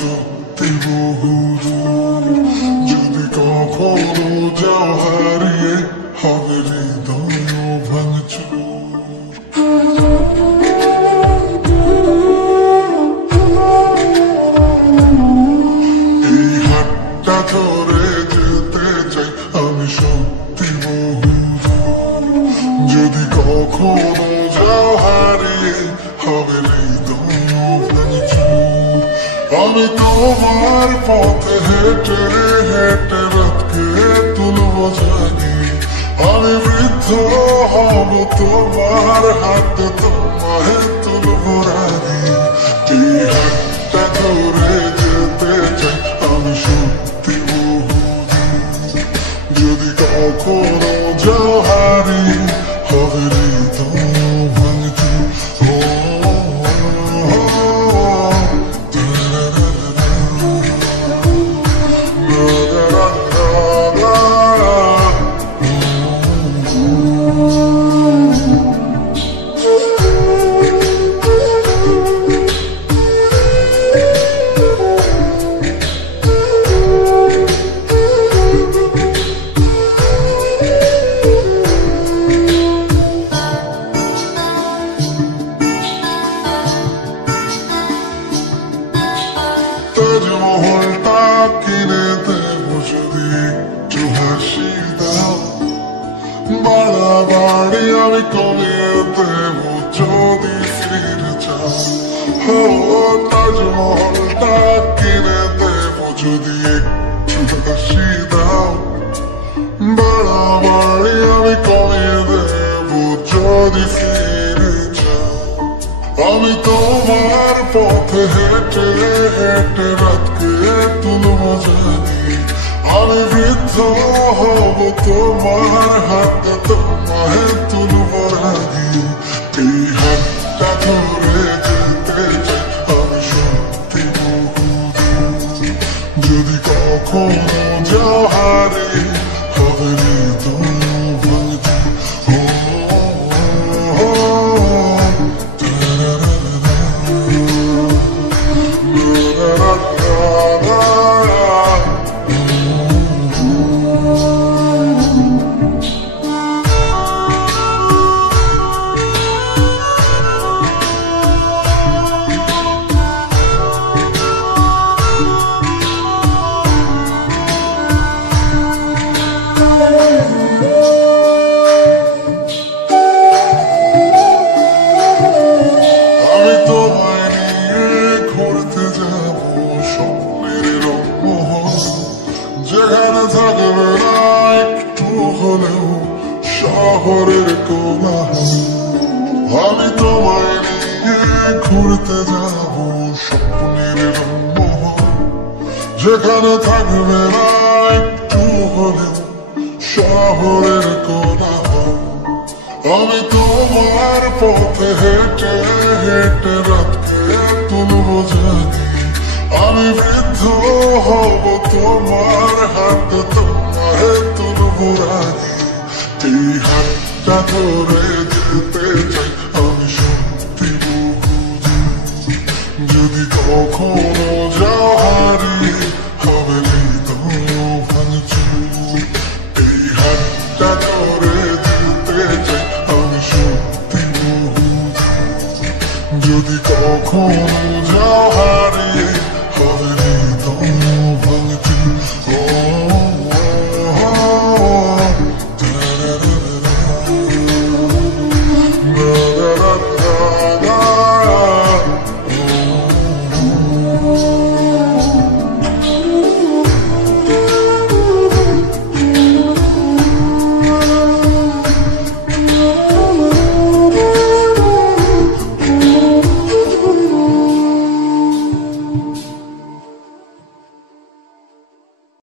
সত্যি বহুদূর। যদি কখনো যাও হারিয়ে হবে হৃদয় ভাঙচুর। এই হাতটা ধরে যেতে চাই আমি সত্যি বহুদূর। যদি কখনো যাও হারিয়ে হবে হৃদয় ভাঙচুর। আমি তোমার পথে হেঁটে হেঁটে রাতকে তুলব জানি। আমি বৃদ্ধ হব তোমার হাতে তোমায় তুলব রানি। এই হাতটা ধরে যেতে চাই আমি সত্যি বহুদূর। যদি কখনো যাও হারিয়ে হবে হৃদয় ভাঙচুর। তাজমহলটা কিনে দেবো যদি একটু হাসি দাও। বাড়াবাড়ি আমি কমিয়ে দেবো যদি ফিরে যাও। তাজমহলটা কিনে দেবো যদি একটু হাসি দাও। বাড়াবাড়ি আমি কমিয়ে দেবো যদি ফিরে যাও। আমি তোমার পথে হেঁটে হেঁটে রাতকে তুলব জানি। আমি বৃদ্ধ হব তোমার হাতে তোমায় তুলব রানি। এই হাতটা ধরে যেতে চাই আমি সত্যি বহুদূর। যদি কখনো যাও হারিয়ে হবে হৃদয় ভাঙচুর। আমি তোমায় নিয়ে ঘুরতে যাব স্বপ্নের রংমহল। যেখানে থাকবে না একটু হলেও শহরের কোলাহল। আমি তোমায় নিয়ে ঘুরতে যাব স্বপ্নের রংমহল। যেখানে থাকবে না একটু হলেও শহরের কোলাহল। আমি তোমার পথে হেঁটে হেঁটে রাতকে তুলব জানি। আমি বৃদ্ধ হব তোমার হাতে তোমায় তুলব রানি। এই হাতটা ধরে যেতে চাই আমি সত্যি বহুদূর। যদি কখনো যাও হারিয়ে হবে হৃদয় ভাঙচুর। এই হাতটা ধরে যেতে চাই আমি সত্যি বহুদূর। যদি কখনো